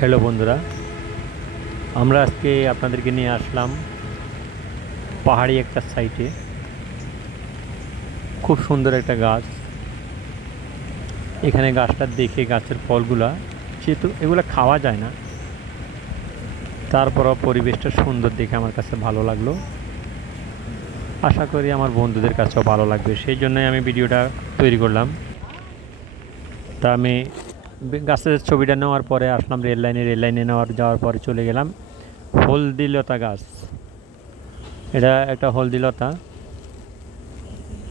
Hello বন্ধুরা, আমরা আজকে আপনাদেরকে নিয়ে আসলাম পাহাড়ি একটা সাইটে খুব সুন্দর একটা গাছ। এখানে গাছটা দেখে গাছের ফলগুলা, যেহেতু এগুলো খাওয়া যায় না, তারপরও পরিবেশটা সুন্দর দেখে আমার কাছে ভালো লাগল। আশা করি আমার বন্ধুদের কাছেও ভালো লাগবে, সেই জন্যই আমি ভিডিওটা তৈরি করলাম। তা আমি গাছের ছবিটা নেওয়ার পরে আসলাম, রেল লাইনে রেল লাইনে নেওয়ার যাওয়ার পরে চলে গেলাম হলদিলতা গাছ। এটা একটা হলদিলতা।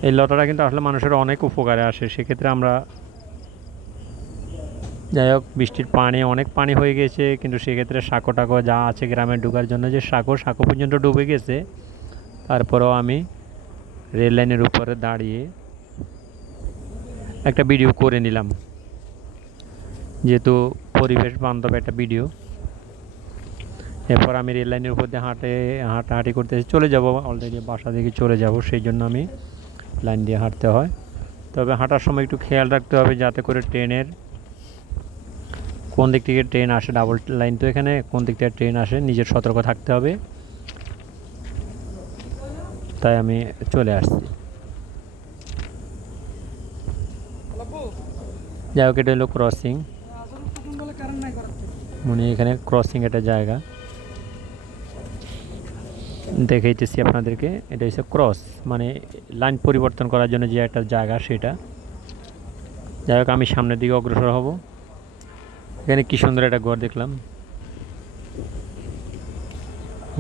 এই লতাটা কিন্তু আসলে মানুষের অনেক উপকারে আসে, সেক্ষেত্রে আমরা যাই হোক, বৃষ্টির পানি, অনেক পানি হয়ে গেছে, কিন্তু সেক্ষেত্রে সাঁকো টাকো যা আছে গ্রামে ঢোকার জন্য যে সাঁকো সাঁকো পর্যন্ত ডুবে গেছে। তারপরেও আমি রেল লাইনের উপরে দাঁড়িয়ে একটা ভিডিও করে নিলাম। যেহেতু পরিবেশ বান্ধব একটা ভিডিও এরপর আমি রেল লাইনের উপর দিয়ে হাঁটে, হাঁটাহাঁটি করতে চলে যাব। অলরেডি বাসা থেকে চলে যাব, সেই জন্য আমি লাইন দিয়ে হাঁটতে হয়। তবে হাঁটার সময় একটু খেয়াল রাখতে হবে যাতে করে ট্রেনের কোন দিক থেকে ট্রেন আসে ডাবল লাইন তো এখানে, কোন দিক থেকে ট্রেন আসে, নিজের সতর্ক থাকতে হবে। তাই আমি চলে আসছি। যাই হোক, এটা হলো ক্রসিং মানে এখানে ক্রসিং একটা জায়গা। দেখাইতেছি আপনাদেরকে, এটা হচ্ছে ক্রস মানে লাইন পরিবর্তন করার জন্য যে একটা জায়গা সেটা। যাই হোক, আমি সামনের দিকে অগ্রসর হব। এখানে কি সুন্দর একটা ঘর দেখলাম।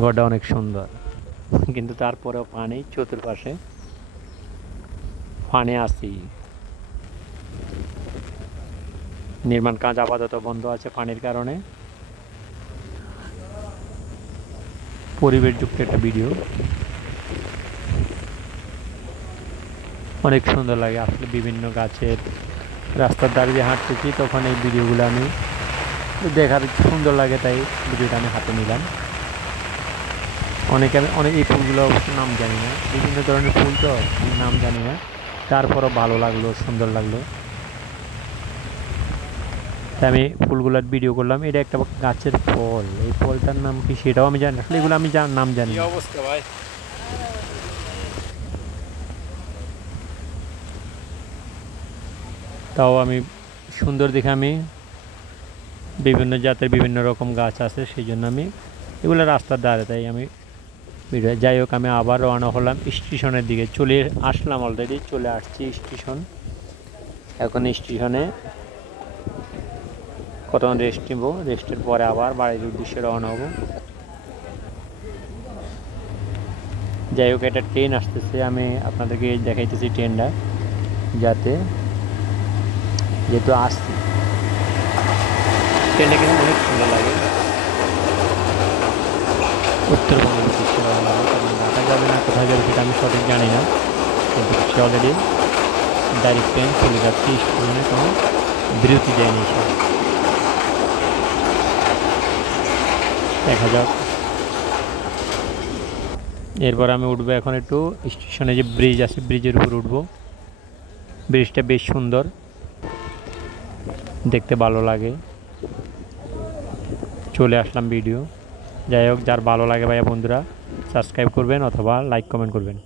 ঘরটা অনেক সুন্দর, কিন্তু তারপরেও পানি, চতুর্পাশে পানি আসি নির্মাণ কাজ আপাতত বন্ধ আছে পানির কারণে। পরিবেশযুক্ত একটা ভিডিও অনেক সুন্দর লাগে আসলে বিভিন্ন গাছের রাস্তার দিয়ে হাঁটতেছি, তখন এই ভিডিওগুলো আমি দেখার সুন্দর লাগে, তাই ভিডিওটা আমি হাতে নিলাম। অনেকে আমি অনেক এই ফুলগুলো অবশ্য নাম জানি না। বিভিন্ন ধরনের ফুল তো, নাম জানি না। তারপরও ভালো লাগল, সুন্দর লাগল। তাই আমি ফুলগুলোর ভিডিও করলাম। এটা একটা গাছের ফল। এই ফলটার নাম কি সেটাও আমি জানি। আসলে এগুলো আমি নাম জানি অবস্থা ভাই? তাও আমি সুন্দর দেখে আমি বিভিন্ন জাতের বিভিন্ন রকম গাছ আছে সেই জন্য আমি এগুলো রাস্তার ধারে। তাই আমি ভিডিও যাই হোক আমি আবার রওনা হলাম স্টেশনের দিকে। চলে আসলাম অলরেডি চলে আসছি স্টেশন। এখন স্টেশনে কতক্ষণ রেস্ট নিব। রেস্টের পরে আবার বাড়ির উদ্দেশ্যে রওনা হব। যাই হোক, একটা ট্রেন আসতেছে। আমি আপনাদেরকে দেখাইতেছি ট্রেনটা যাতে যেহেতু আসছি। ট্রেনটা কিন্তু অনেক সুন্দর লাগে। উত্তরবঙ্গের উদ্দেশ্যে রওনা হবে। কারণ ঢাকা যাবে না, কোথায় যাবে সেটা আমি সঠিক জানি না। কিন্তু সে অলরেডি ডাইরেক্ট ট্রেন চলে যাচ্ছে। স্টেশনে কোনো বিরতি দেয়নি সে দেখা যাক এরপর আমি উঠবো এখন একটু স্টেশনে যে ব্রিজ আছে, ব্রিজের উপর উঠবো। ব্রিজটা বেশ সুন্দর। দেখতে ভালো লাগে। চলে আসলাম ভিডিও। যাই হোক, যার ভালো লাগে ভাইয়া বন্ধুরা, সাবস্ক্রাইব করবেন অথবা লাইক, কমেন্ট করবেন।